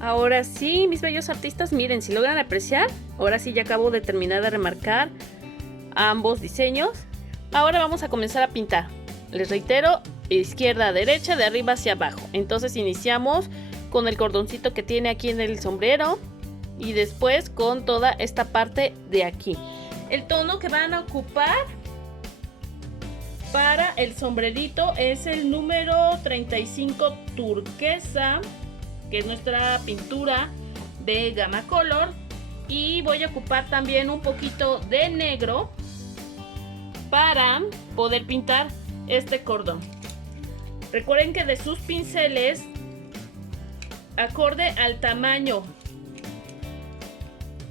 Ahora sí, mis bellos artistas, miren, si logran apreciar, ahora sí ya acabo de terminar de remarcar ambos diseños. Ahora vamos a comenzar a pintar. Les reitero, izquierda a derecha, de arriba hacia abajo. Entonces iniciamos con el cordoncito que tiene aquí en el sombrero y después con toda esta parte de aquí. El tono que van a ocupar para el sombrerito es el número 35 turquesa, que es nuestra pintura de Gamma Color, y voy a ocupar también un poquito de negro para poder pintar este cordón. Recuerden que de sus pinceles, acorde al tamaño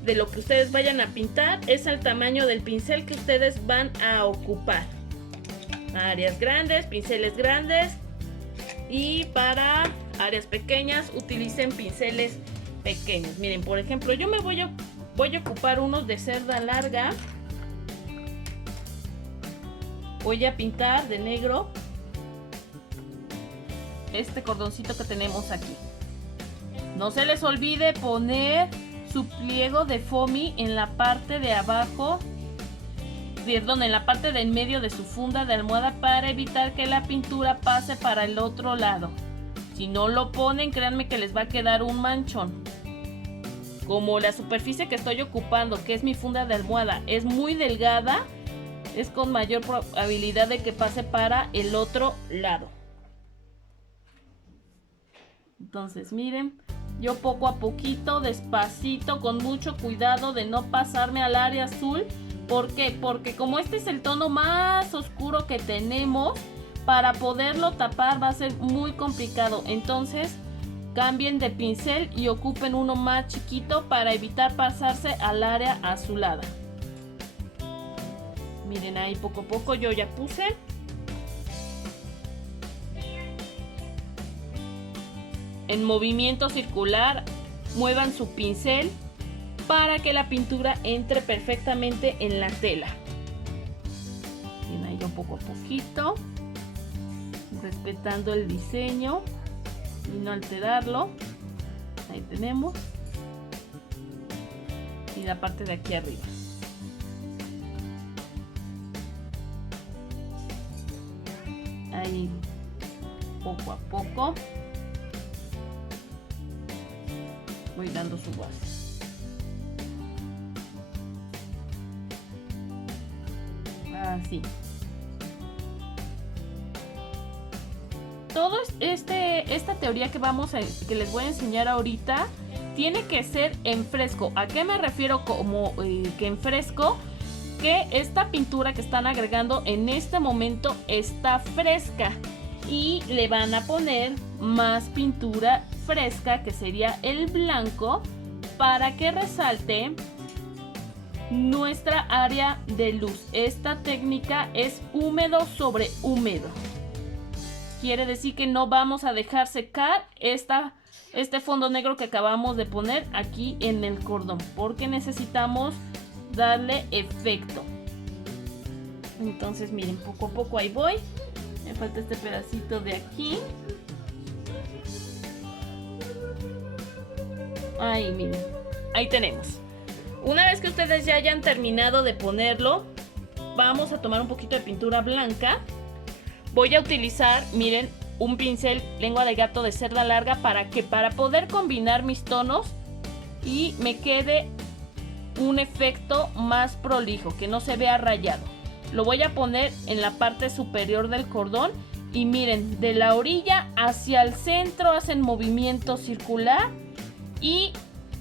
de lo que ustedes vayan a pintar, es el tamaño del pincel que ustedes van a ocupar. Áreas grandes, pinceles grandes, y para áreas pequeñas utilicen pinceles pequeños. Miren, por ejemplo, yo me voy a ocupar unos de cerda larga. Voy a pintar de negro este cordoncito que tenemos aquí. No se les olvide poner su pliego de foamy en la parte de abajo, perdón, en la parte del medio de su funda de almohada, para evitar que la pintura pase para el otro lado. Si no lo ponen, créanme que les va a quedar un manchón. Como la superficie que estoy ocupando, que es mi funda de almohada, es muy delgada, es con mayor probabilidad de que pase para el otro lado. Entonces miren, yo poco a poquito, despacito, con mucho cuidado de no pasarme al área azul. ¿Por qué? Porque como este es el tono más oscuro que tenemos, para poderlo tapar va a ser muy complicado. Entonces cambien de pincel y ocupen uno más chiquito para evitar pasarse al área azulada. Miren, ahí poco a poco yo ya puse. En movimiento circular, muevan su pincel para que la pintura entre perfectamente en la tela. Bien, ahí yo poco a poquito, respetando el diseño y no alterarlo. Ahí tenemos. Y la parte de aquí arriba. Ahí poco a poco voy dando su base. Así. Todo esta teoría que les voy a enseñar ahorita tiene que ser en fresco. ¿A qué me refiero como que en fresco? Que esta pintura que están agregando en este momento está fresca y le van a poner más pintura fresca, que sería el blanco, para que resalte nuestra área de luz. Esta técnica es húmedo sobre húmedo. Quiere decir que no vamos a dejar secar este fondo negro que acabamos de poner aquí en el cordón, porque necesitamos darle efecto. Entonces miren, poco a poco ahí voy. Me falta este pedacito de aquí. Ahí miren, ahí tenemos. Una vez que ustedes ya hayan terminado de ponerlo, vamos a tomar un poquito de pintura blanca. Voy a utilizar, miren, un pincel lengua de gato de cerda larga para poder combinar mis tonos y me quede un efecto más prolijo, que no se vea rayado. Lo voy a poner en la parte superior del cordón y miren, de la orilla hacia el centro hacen movimiento circular y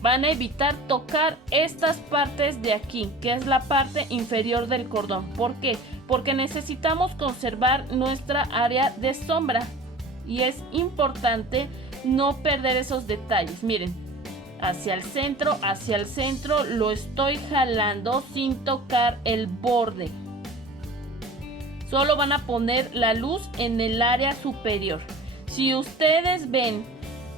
van a evitar tocar estas partes de aquí, que es la parte inferior del cordón. ¿Por qué? Porque necesitamos conservar nuestra área de sombra y es importante no perder esos detalles. Miren, hacia el centro lo estoy jalando sin tocar el borde. Solo van a poner la luz en el área superior. Si ustedes ven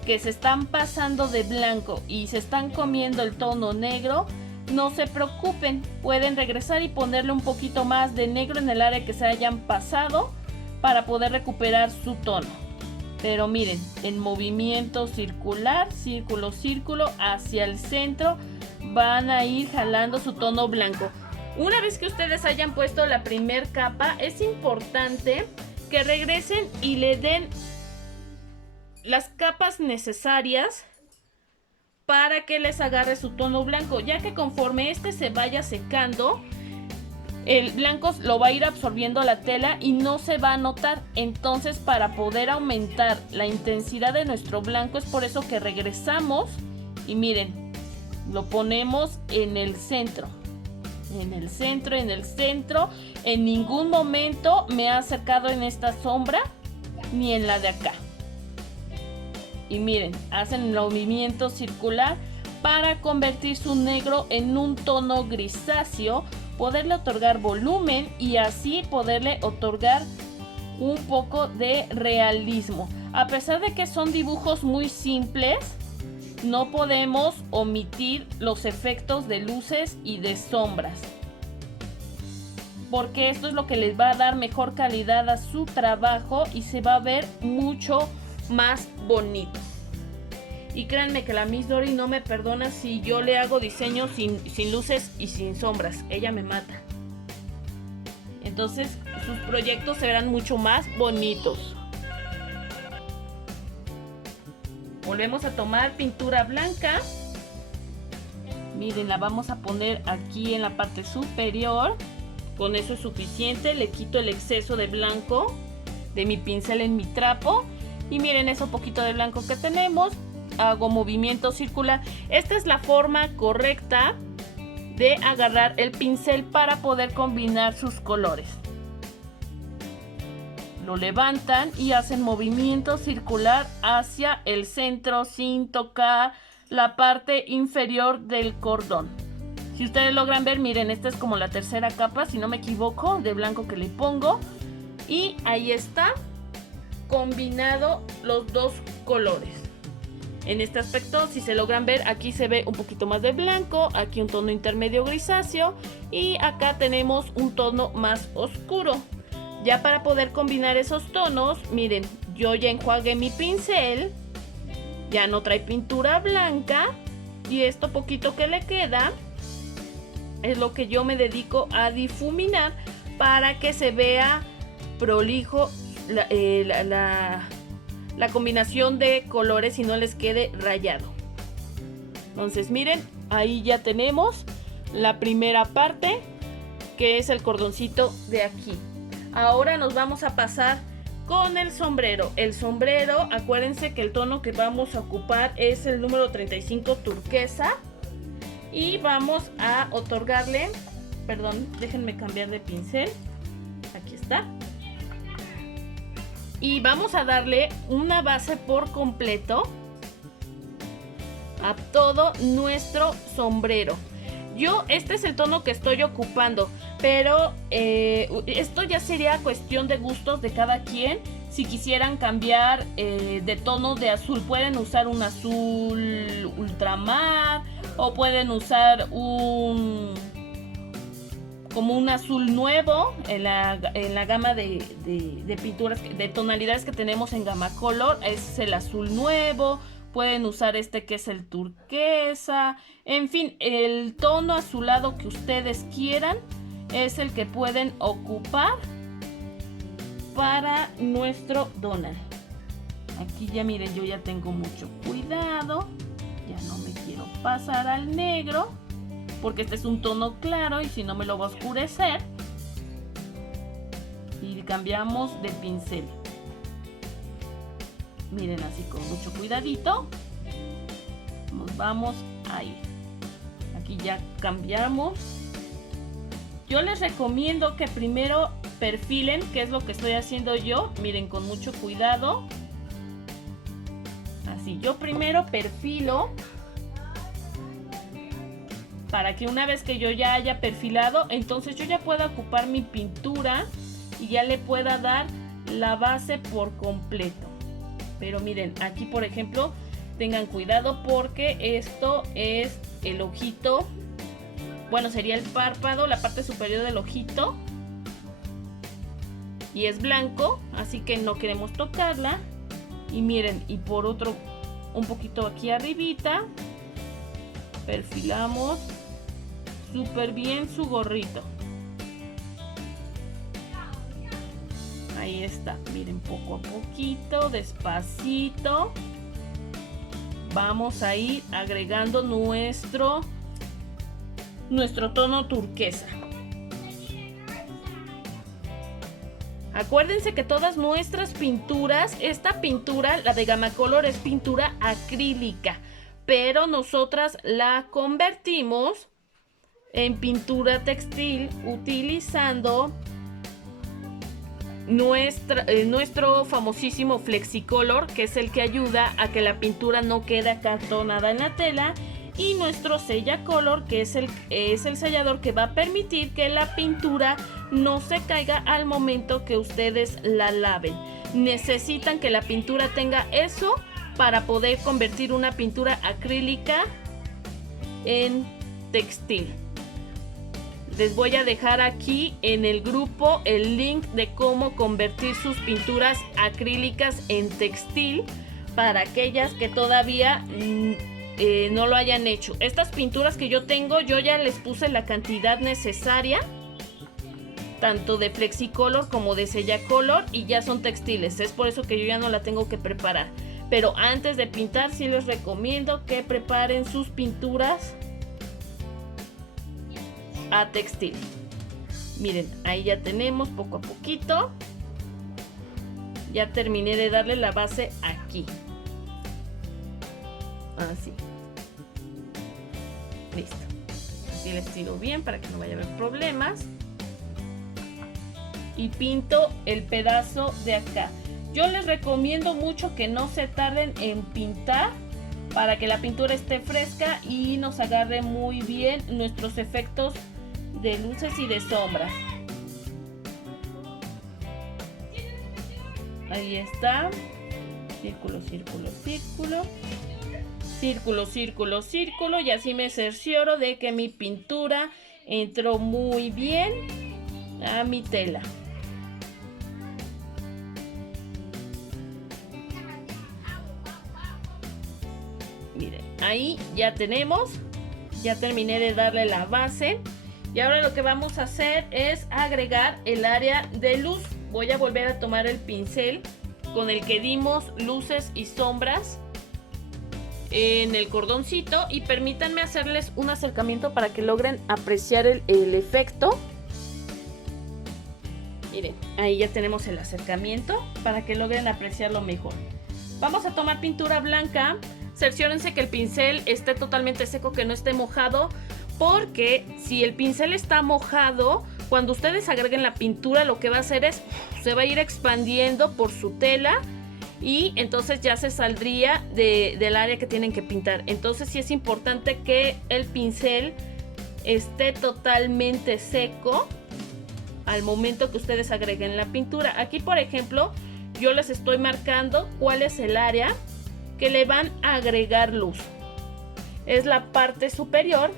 que se están pasando de blanco y se están comiendo el tono negro, no se preocupen, pueden regresar y ponerle un poquito más de negro en el área que se hayan pasado para poder recuperar su tono. Pero miren, en movimiento circular, círculo, círculo, hacia el centro, van a ir jalando su tono blanco. Una vez que ustedes hayan puesto la primer capa, es importante que regresen y le den las capas necesarias para que les agarre su tono blanco, ya que conforme este se vaya secando, el blanco lo va a ir absorbiendo la tela y no se va a notar. Entonces, para poder aumentar la intensidad de nuestro blanco, es por eso que regresamos y miren, lo ponemos en el centro. En el centro, en el centro. En ningún momento me ha acercado en esta sombra ni en la de acá. Y miren, hacen el movimiento circular para convertir su negro en un tono grisáceo, poderle otorgar volumen y así poderle otorgar un poco de realismo. A pesar de que son dibujos muy simples, no podemos omitir los efectos de luces y de sombras, porque esto es lo que les va a dar mejor calidad a su trabajo y se va a ver mucho más bonito. Y créanme que la Miss Dory no me perdona si yo le hago diseños sin luces y sin sombras. Ella me mata. Entonces sus proyectos se verán mucho más bonitos. Volvemos a tomar pintura blanca. Miren, la vamos a poner aquí en la parte superior. Con eso es suficiente. Le quito el exceso de blanco de mi pincel en mi trapo. Y miren ese poquito de blanco que tenemos. Hago movimiento circular. Esta es la forma correcta de agarrar el pincel para poder combinar sus colores. Lo levantan y hacen movimiento circular hacia el centro sin tocar la parte inferior del cordón. Si ustedes logran ver, miren, esta es como la tercera capa, si no me equivoco, de blanco que le pongo. Y ahí está combinado los dos colores. En este aspecto, si se logran ver, aquí se ve un poquito más de blanco, aquí un tono intermedio grisáceo y acá tenemos un tono más oscuro. Ya para poder combinar esos tonos, miren, yo ya enjuagué mi pincel, ya no trae pintura blanca y esto poquito que le queda es lo que yo me dedico a difuminar para que se vea prolijo la combinación de colores y no les quede rayado. Entonces miren, ahí ya tenemos la primera parte, que es el cordoncito de aquí. Ahora nos vamos a pasar con el sombrero. El sombrero, acuérdense que el tono que vamos a ocupar es el número 35 turquesa. Y vamos a otorgarle, perdón, déjenme cambiar de pincel. Aquí está. Y vamos a darle una base por completo a todo nuestro sombrero. Este es el tono que estoy ocupando, pero esto ya sería cuestión de gustos de cada quien. Si quisieran cambiar de tono de azul, pueden usar un azul ultramar o pueden usar como un azul nuevo en la gama de pinturas, de tonalidades que tenemos en Gama Color. Es el azul nuevo. Pueden usar este que es el turquesa. En fin, el tono azulado que ustedes quieran es el que pueden ocupar para nuestro Donald. Aquí ya miren, yo ya tengo mucho cuidado. Ya no me quiero pasar al negro, porque este es un tono claro y si no me lo va a oscurecer. Y cambiamos de pincel. Miren, así con mucho cuidadito. Nos vamos a ir. Aquí ya cambiamos. Yo les recomiendo que primero perfilen, que es lo que estoy haciendo yo. Miren, con mucho cuidado. Así, yo primero perfilo, para que una vez que yo ya haya perfilado, entonces yo ya pueda ocupar mi pintura y ya le pueda dar la base por completo. Pero miren, aquí por ejemplo, tengan cuidado porque esto es el ojito. Bueno, sería el párpado, la parte superior del ojito. Y es blanco, así que no queremos tocarla. Y miren, y por otro, un poquito aquí arribita, perfilamos súper bien su gorrito. Ahí está, miren, poco a poquito, despacito. Vamos a ir agregando nuestro tono turquesa. Acuérdense que todas nuestras pinturas, esta pintura, la de Gamacolor, es pintura acrílica, pero nosotras la convertimos en pintura textil utilizando nuestro famosísimo Flexicolor, que es el que ayuda a que la pintura no quede acartonada en la tela, y nuestro Sellacolor, que es el sellador que va a permitir que la pintura no se caiga al momento que ustedes la laven. Necesitan que la pintura tenga eso para poder convertir una pintura acrílica en textil. Les voy a dejar aquí en el grupo el link de cómo convertir sus pinturas acrílicas en textil para aquellas que todavía no lo hayan hecho. Estas pinturas que yo tengo, yo ya les puse la cantidad necesaria, tanto de Flexicolor como de Sellacolor, y ya son textiles. Es por eso que yo ya no la tengo que preparar. Pero antes de pintar, sí les recomiendo que preparen sus pinturas a textil. Miren, ahí ya tenemos poco a poquito. Ya terminé de darle la base aquí. Así. Listo. Así les tiro bien para que no vaya a haber problemas. Y pinto el pedazo de acá. Yo les recomiendo mucho que no se tarden en pintar para que la pintura esté fresca y nos agarre muy bien nuestros efectos de luces y de sombras. Ahí está. Círculo, círculo, círculo. Círculo, círculo, círculo. Y así me cercioro de que mi pintura entró muy bien a mi tela. Miren, ahí ya tenemos. Ya terminé de darle la base. Y ahora lo que vamos a hacer es agregar el área de luz. Voy a volver a tomar el pincel con el que dimos luces y sombras en el cordoncito. Y permítanme hacerles un acercamiento para que logren apreciar el efecto. Miren, ahí ya tenemos el acercamiento para que logren apreciarlo mejor. Vamos a tomar pintura blanca. Cerciórense que el pincel esté totalmente seco, que no esté mojado. Porque si el pincel está mojado, cuando ustedes agreguen la pintura, lo que va a hacer es, se va a ir expandiendo por su tela y entonces ya se saldría del área que tienen que pintar. Entonces sí es importante que el pincel esté totalmente seco al momento que ustedes agreguen la pintura. Aquí, por ejemplo, yo les estoy marcando cuál es el área que le van a agregar luz. Es la parte superior.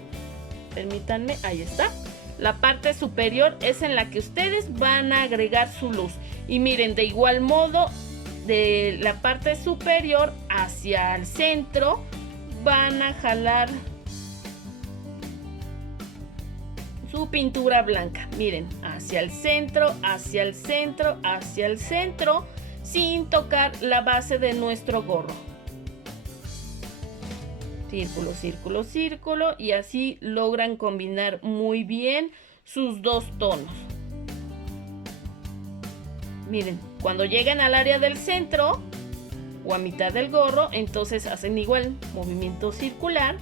Permítanme, ahí está. La parte superior es en la que ustedes van a agregar su luz. Y miren, de igual modo, de la parte superior hacia el centro, van a jalar su pintura blanca. Miren, hacia el centro, hacia el centro, hacia el centro, sin tocar la base de nuestro gorro. Círculo, círculo, círculo, y así logran combinar muy bien sus dos tonos. Miren, cuando llegan al área del centro o a mitad del gorro, entonces hacen igual movimiento circular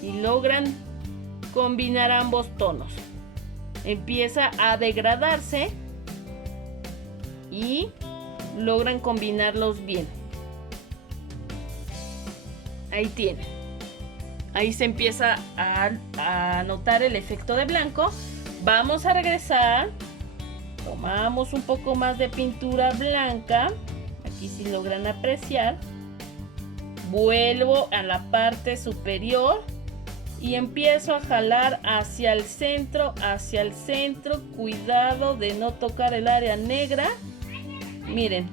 y logran combinar ambos tonos. Empieza a degradarse y logran combinarlos bien. Ahí tienen. Ahí se empieza a notar el efecto de blanco. Vamos a regresar. Tomamos un poco más de pintura blanca. Aquí sí logran apreciar. Vuelvo a la parte superior y empiezo a jalar hacia el centro, hacia el centro. Cuidado de no tocar el área negra. Miren,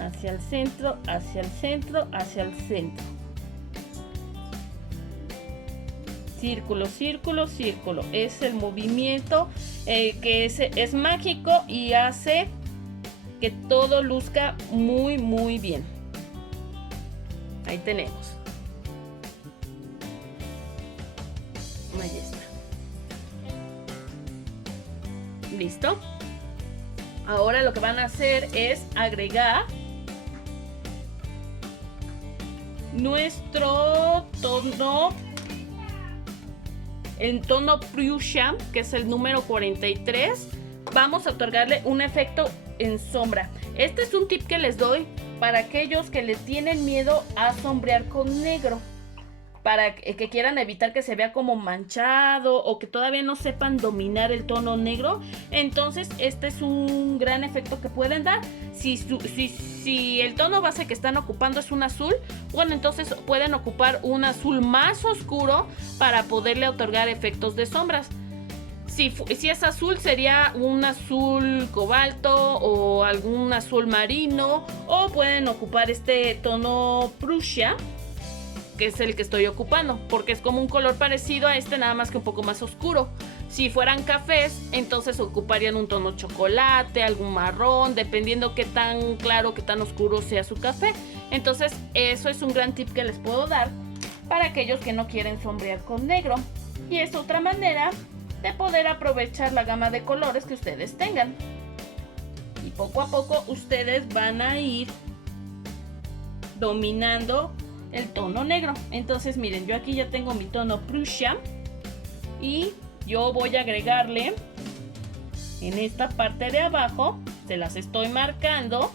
hacia el centro, hacia el centro, hacia el centro. Círculo, círculo, círculo. Es el movimiento que es mágico y hace que todo luzca muy, muy bien. Ahí tenemos. Ahí está. ¿Listo? Ahora lo que van a hacer es agregar nuestro tono, el tono Prusia, que es el número 43. Vamos a otorgarle un efecto en sombra. Este es un tip que les doy para aquellos que les tienen miedo a sombrear con negro, para que quieran evitar que se vea como manchado o que todavía no sepan dominar el tono negro. Entonces este es un gran efecto que pueden dar. Si el tono base que están ocupando es un azul, bueno, entonces pueden ocupar un azul más oscuro para poderle otorgar efectos de sombras. Si es azul, sería un azul cobalto o algún azul marino, o pueden ocupar este tono Prusia, que es el que estoy ocupando, porque es como un color parecido a este, nada más que un poco más oscuro. Si fueran cafés, entonces ocuparían un tono chocolate, algún marrón, dependiendo qué tan claro, qué tan oscuro sea su café. Entonces eso es un gran tip que les puedo dar para aquellos que no quieren sombrear con negro. Y es otra manera de poder aprovechar la gama de colores que ustedes tengan. Y poco a poco ustedes van a ir dominando el tono negro. Entonces miren, yo aquí ya tengo mi tono Prusia y yo voy a agregarle en esta parte de abajo, se las estoy marcando,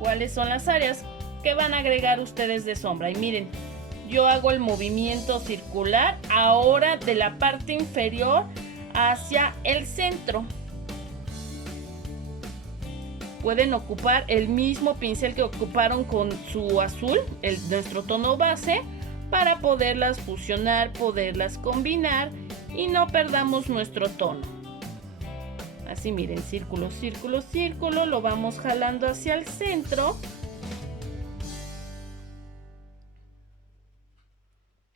cuáles son las áreas que van a agregar ustedes de sombra. Y miren, yo hago el movimiento circular ahora de la parte inferior hacia el centro. Pueden ocupar el mismo pincel que ocuparon con su azul, nuestro tono base, para poderlas fusionar, poderlas combinar y no perdamos nuestro tono. Así miren, círculo, círculo, círculo, lo vamos jalando hacia el centro.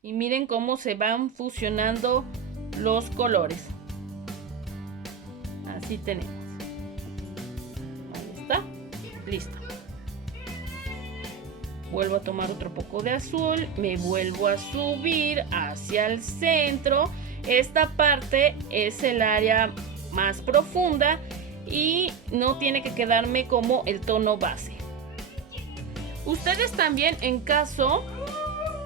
Y miren cómo se van fusionando los colores. Así tenemos. Ahí está. Listo. Vuelvo a tomar otro poco de azul. Me vuelvo a subir hacia el centro. Esta parte es el área más profunda y no tiene que quedarme como el tono base. Ustedes también, en caso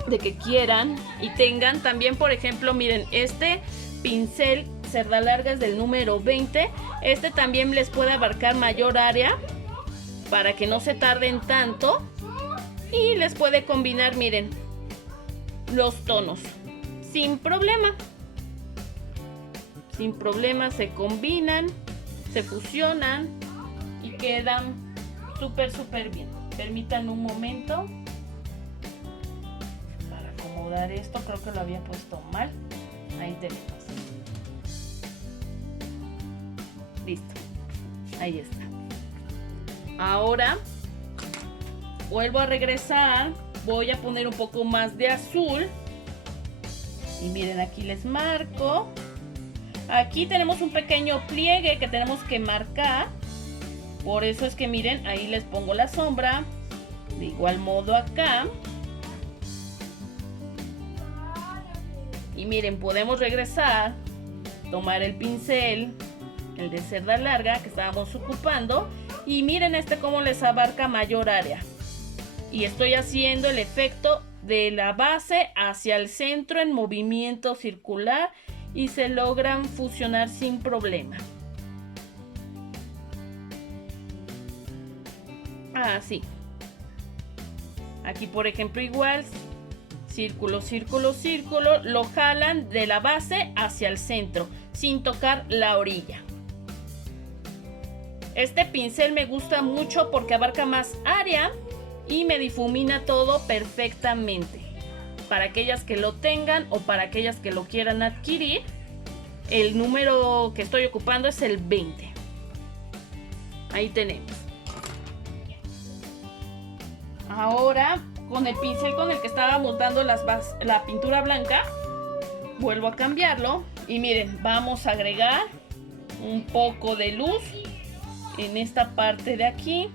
de que quieran y tengan también, por ejemplo, miren, este pincel cerda larga es del número 20. Este también les puede abarcar mayor área para que no se tarden tanto y les puede combinar, miren, los tonos sin problema. Sin problema se combinan, se fusionan y quedan súper bien. Permítanme un momento para acomodar esto. Creo que lo había puesto mal. Ahí tenemos. Listo. Ahí está. Ahora vuelvo a regresar. Voy a poner un poco más de azul. Y miren, aquí les marco. Aquí tenemos un pequeño pliegue que tenemos que marcar. Por eso es que miren, ahí les pongo la sombra. De igual modo acá. Y miren, podemos regresar. Tomar el pincel, el de cerda larga que estábamos ocupando. Y miren cómo les abarca mayor área. Y estoy haciendo el efecto de la base hacia el centro en movimiento circular. Y se logran fusionar sin problema. Así. Aquí, por ejemplo, igual. Círculo, círculo, círculo. Lo jalan de la base hacia el centro, sin tocar la orilla. Este pincel me gusta mucho porque abarca más área y me difumina todo perfectamente. Para aquellas que lo tengan o para aquellas que lo quieran adquirir, El número que estoy ocupando es el 20. Ahí tenemos. Ahora, con el pincel con el que estábamos dando la pintura blanca, vuelvo a cambiarlo. Y miren, vamos a agregar un poco de luz en esta parte de aquí.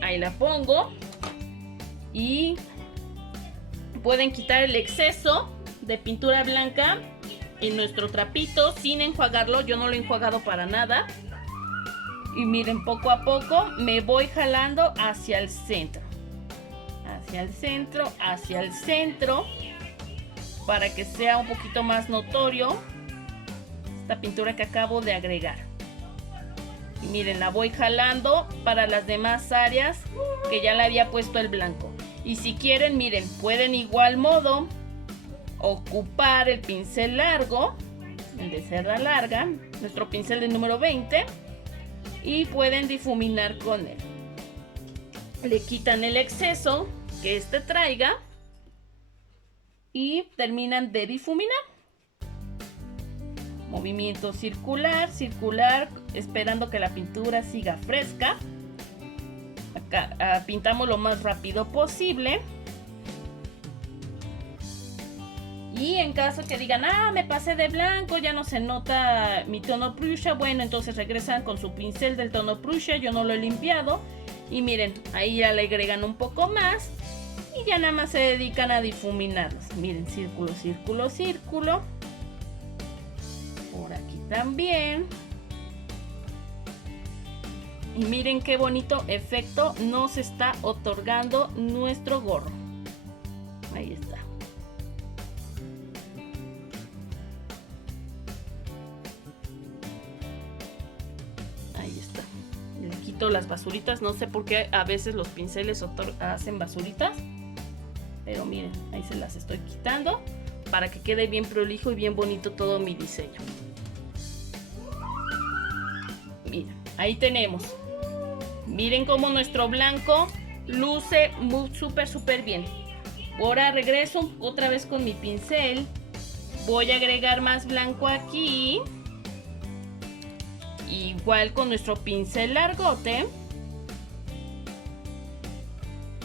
Ahí la pongo. Y pueden quitar el exceso de pintura blanca en nuestro trapito sin enjuagarlo. Yo no lo he enjuagado para nada. Y miren, poco a poco me voy jalando hacia el centro. Hacia el centro, hacia el centro. Para que sea un poquito más notorio esta pintura que acabo de agregar. Y miren, la voy jalando para las demás áreas que ya le había puesto el blanco. Y si quieren, miren, pueden igual modo ocupar el pincel largo, el de cerda larga, nuestro pincel de número 20, y pueden difuminar con él. Le quitan el exceso que este traiga y terminan de difuminar. Movimiento circular, circular, esperando que la pintura siga fresca. Acá pintamos lo más rápido posible. Y en caso que digan, me pasé de blanco, ya no se nota mi tono Prusia, bueno, entonces regresan con su pincel del tono Prusia, yo no lo he limpiado. Y miren, ahí ya le agregan un poco más y ya nada más se dedican a difuminarlos. Miren, círculo, círculo, círculo. Por aquí también. Y miren qué bonito efecto nos está otorgando nuestro gorro. Ahí está. Ahí está. Le quito las basuritas. No sé por qué a veces los pinceles hacen basuritas. Pero miren, ahí se las estoy quitando para que quede bien prolijo y bien bonito todo mi diseño. Miren, ahí tenemos. Miren cómo nuestro blanco luce súper bien. Ahora regreso otra vez con mi pincel. Voy a agregar más blanco aquí. Igual con nuestro pincel largote.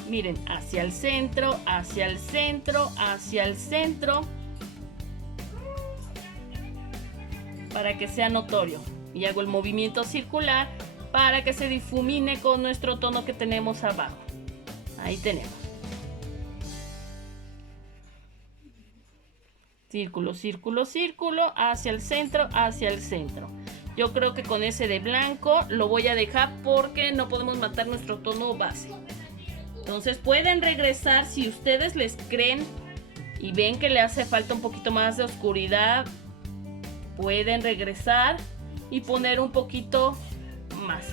Miren, hacia el centro, hacia el centro, hacia el centro. Para que sea notorio. Y hago el movimiento circular para que se difumine con nuestro tono que tenemos abajo. Ahí tenemos. Círculo, círculo, círculo, hacia el centro, hacia el centro. Yo creo que con ese de blanco lo voy a dejar porque no podemos matar nuestro tono base. Entonces pueden regresar si ustedes les creen y ven que le hace falta un poquito más de oscuridad. Pueden regresar y poner un poquito más.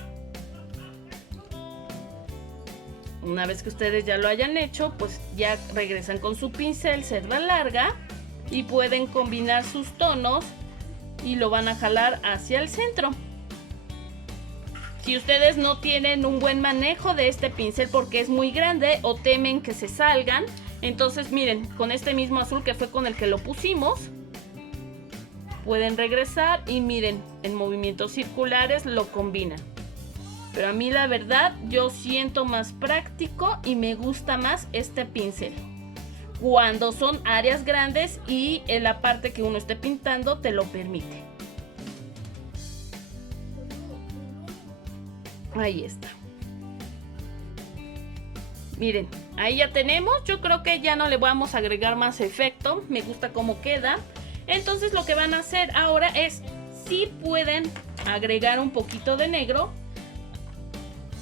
Una vez que ustedes ya lo hayan hecho, pues ya regresan con su pincel cerda larga y pueden combinar sus tonos y lo van a jalar hacia el centro. Si ustedes no tienen un buen manejo de este pincel porque es muy grande o temen que se salgan, entonces miren, con este mismo azul que fue con el que lo pusimos, pueden regresar y miren, en movimientos circulares lo combinan. Pero a mí la verdad, yo siento más práctico y me gusta más este pincel cuando son áreas grandes y en la parte que uno esté pintando te lo permite. Ahí está. Miren, ahí ya tenemos. Yo creo que ya no le vamos a agregar más efecto. Me gusta cómo queda. Entonces lo que van a hacer ahora es, si pueden agregar un poquito de negro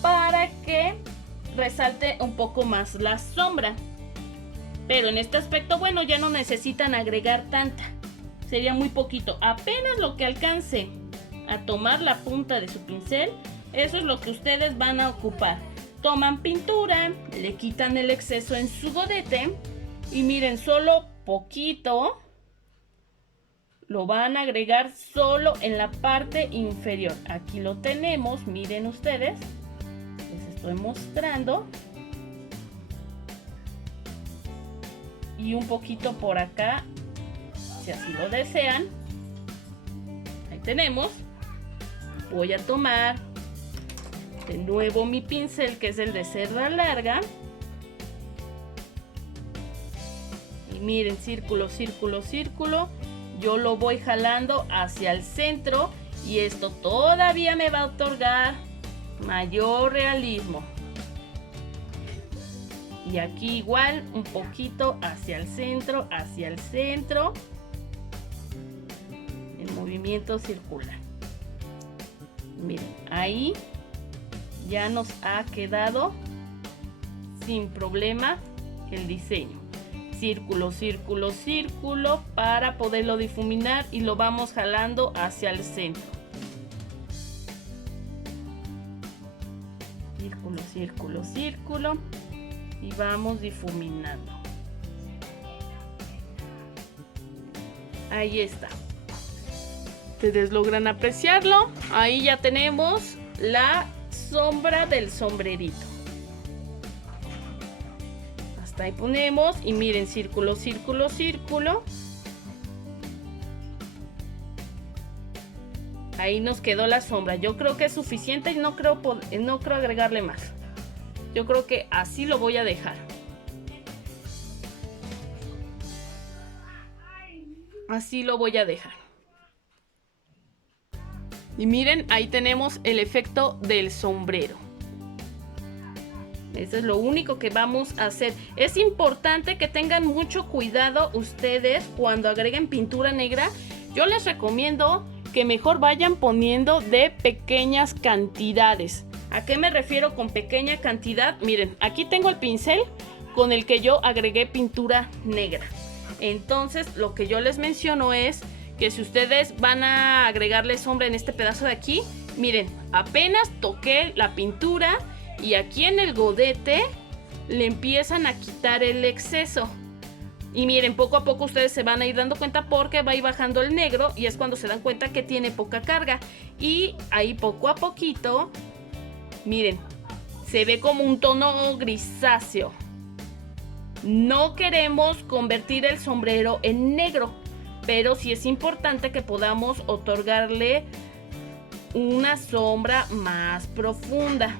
para que resalte un poco más la sombra. Pero en este aspecto, bueno, ya no necesitan agregar tanta. Sería muy poquito. Apenas lo que alcance a tomar la punta de su pincel, eso es lo que ustedes van a ocupar. Toman pintura, le quitan el exceso en su godete y miren, solo poquito lo van a agregar solo en la parte inferior. Aquí lo tenemos, miren ustedes, les estoy mostrando. Y un poquito por acá si así lo desean. Ahí tenemos. Voy a tomar de nuevo mi pincel, que es el de cerda larga. Y miren, círculo, círculo, círculo. Yo lo voy jalando hacia el centro y esto todavía me va a otorgar mayor realismo. Y aquí igual un poquito hacia el centro, el movimiento circular. Miren, ahí ya nos ha quedado sin problema el diseño. Círculo, círculo, círculo para poderlo difuminar y lo vamos jalando hacia el centro. Círculo, círculo, círculo y vamos difuminando. Ahí está. Ustedes logran apreciarlo. Ahí ya tenemos la sombra del sombrerito. Hasta ahí ponemos y miren, círculo, círculo, círculo. Ahí nos quedó la sombra. Yo creo que es suficiente y no creo agregarle más. Yo creo que así lo voy a dejar. Así lo voy a dejar. Y miren, ahí tenemos el efecto del sombrero. Eso es lo único que vamos a hacer. Es importante que tengan mucho cuidado ustedes cuando agreguen pintura negra. Yo les recomiendo que mejor vayan poniendo de pequeñas cantidades. ¿A qué me refiero con pequeña cantidad? Miren, aquí tengo el pincel con el que yo agregué pintura negra. Entonces, lo que yo les menciono es que si ustedes van a agregarle sombra en este pedazo de aquí, miren, apenas toqué la pintura y aquí en el godete le empiezan a quitar el exceso. Y miren, poco a poco ustedes se van a ir dando cuenta porque va a ir bajando el negro y es cuando se dan cuenta que tiene poca carga. Y ahí poco a poquito, miren, se ve como un tono grisáceo. No queremos convertir el sombrero en negro, pero sí es importante que podamos otorgarle una sombra más profunda.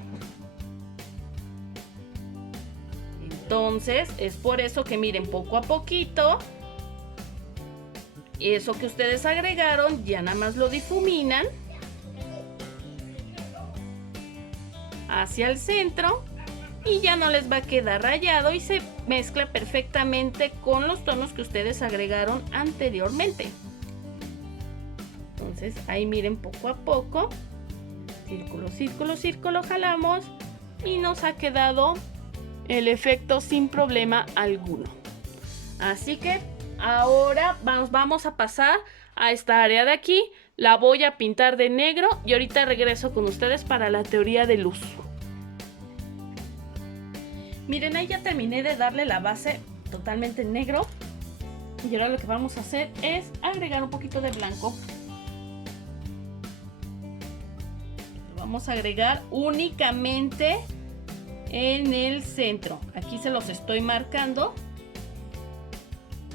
Entonces, es por eso que miren, poco a poquito, eso que ustedes agregaron, ya nada más lo difuminan hacia el centro y ya no les va a quedar rayado y se mezcla perfectamente con los tonos que ustedes agregaron anteriormente. Entonces, ahí miren, poco a poco, círculo, círculo, círculo, jalamos y nos ha quedado el efecto sin problema alguno. Así que ahora vamos a pasar a esta área de aquí. La voy a pintar de negro y ahorita regreso con ustedes para la teoría de luz. Miren, ahí ya terminé de darle la base totalmente negro. Y ahora lo que vamos a hacer es agregar un poquito de blanco. Lo vamos a agregar únicamente en el centro. Aquí se los estoy marcando.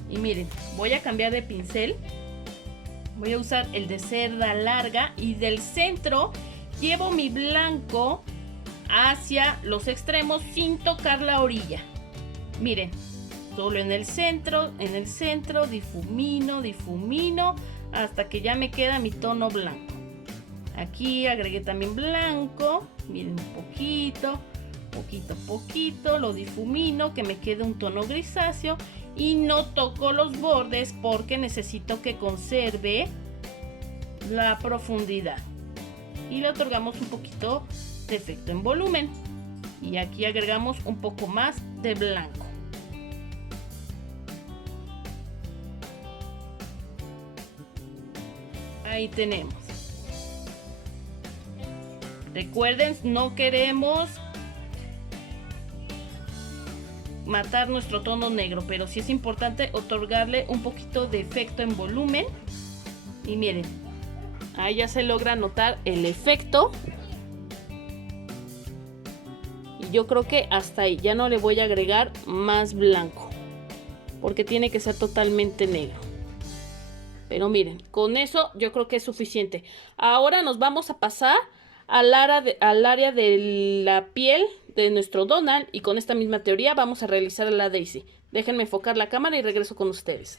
Y miren, voy a cambiar de pincel. Voy a usar el de cerda larga y del centro llevo mi blanco hacia los extremos sin tocar la orilla. Miren, solo en el centro, difumino, difumino hasta que ya me queda mi tono blanco. Aquí agregué también blanco. Miren, un poquito, poquito, lo difumino, que me quede un tono grisáceo y no toco los bordes porque necesito que conserve la profundidad. Y le otorgamos un poquito de efecto en volumen. Y aquí agregamos un poco más de blanco. Ahí tenemos. Recuerden, no queremos matar nuestro tono negro, pero sí es importante otorgarle un poquito de efecto en volumen. Y miren, ahí ya se logra notar el efecto. Y yo creo que hasta ahí, ya no le voy a agregar más blanco, porque tiene que ser totalmente negro. Pero miren, con eso yo creo que es suficiente. Ahora nos vamos a pasar al área de la piel de nuestro Donald y con esta misma teoría vamos a realizar a la Daisy. Déjenme enfocar la cámara y regreso con ustedes.